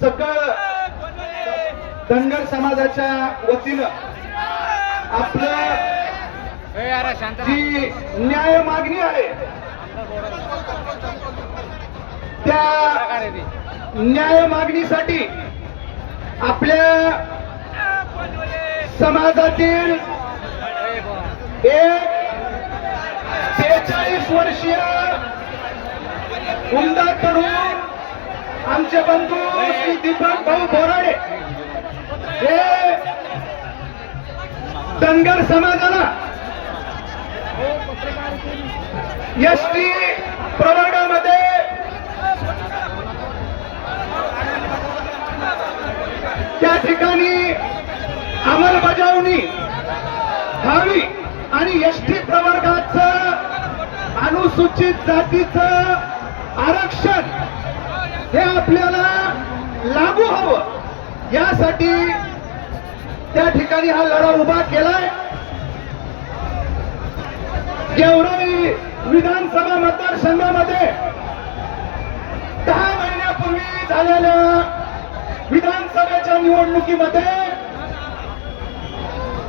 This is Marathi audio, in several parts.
सकळ धनगर समाजाच्या वतीनं आपलं जी न्याय मागणी आहे त्या न्याय मागणीसाठी आपल्या समाजातील एक बेचाळीस वर्षीय उमदा तरुण आमचे बंधू श्री दीपक भाऊ बोराडे. हे धनगर समाजाला एस टी प्रवर्गामध्ये त्या ठिकाणी अंमलबजावणी व्हावी आणि एस टी प्रवर्गाचं अनुसूचित जातीचं आरक्षण हे आपल्याला लागू हवं. यासाठी त्या ठिकाणी हा लढा उभा केलाय. गेवराई विधानसभा मतदारसंघामध्ये दहा महिन्यापूर्वी झालेल्या विधानसभेच्या निवडणुकीमध्ये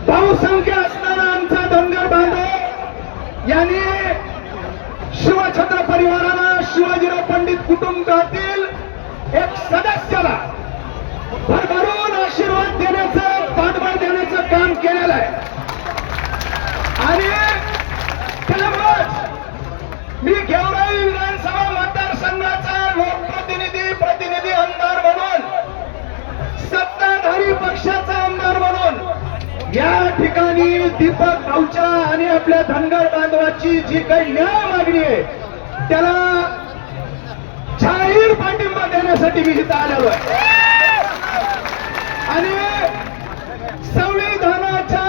बहुसंख्य असणारा आमचा धनगर बांधव यांनी शिवछत्र परिवाराला शिवाजीराव पंडित कुटुंबातील एक सदस्याला भरभरून आशीर्वाद देण्याचं पाठबळ देण्याचं काम केलेलं आहे. आणि त्यामुळेच मी गेवराई विधानसभा मतदारसंघाचा लोकप्रतिनिधी प्रतिनिधी आमदार म्हणून सत्ताधारी पक्षाचा आमदार म्हणून या ठिकाणी दीपक भाऊच्या आणि आपल्या धनगर बांधवाची जी काही न्याय मागणी आहे त्याला जाहीर पाठिंबा देण्यासाठी मी इथं आलेलो आहे. आणि संविधानाच्या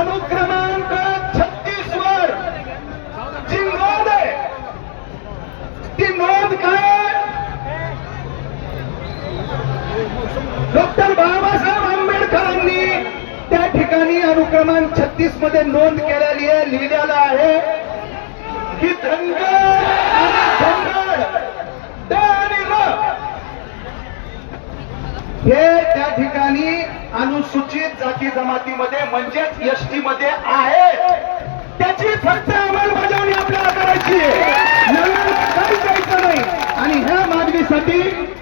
अनुक्रमांक छत्तीस वर जी नोंद आहे ती नोंद काय? डॉक्टर बाबासाहेब आंबेडकरांनी त्या ठिकाणी अनुक्रमांक छत्तीसमध्ये नोंद केलेली आहे लिहिले हे त्या ठिकाणी अनुसूचित जाती जमातीमध्ये म्हणजेच एसटी मध्ये आहे. त्याची फक्त अंमलबजावणी आपल्याला करायची काही द्यायचं नाही. आणि ह्या मागणीसाठी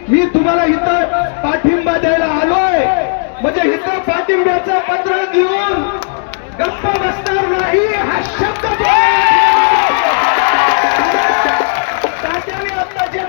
मी तुम्हाला इथं पाठिंबा द्यायला आलोय. म्हणजे इथं पाठिंब्याचं पत्र देऊन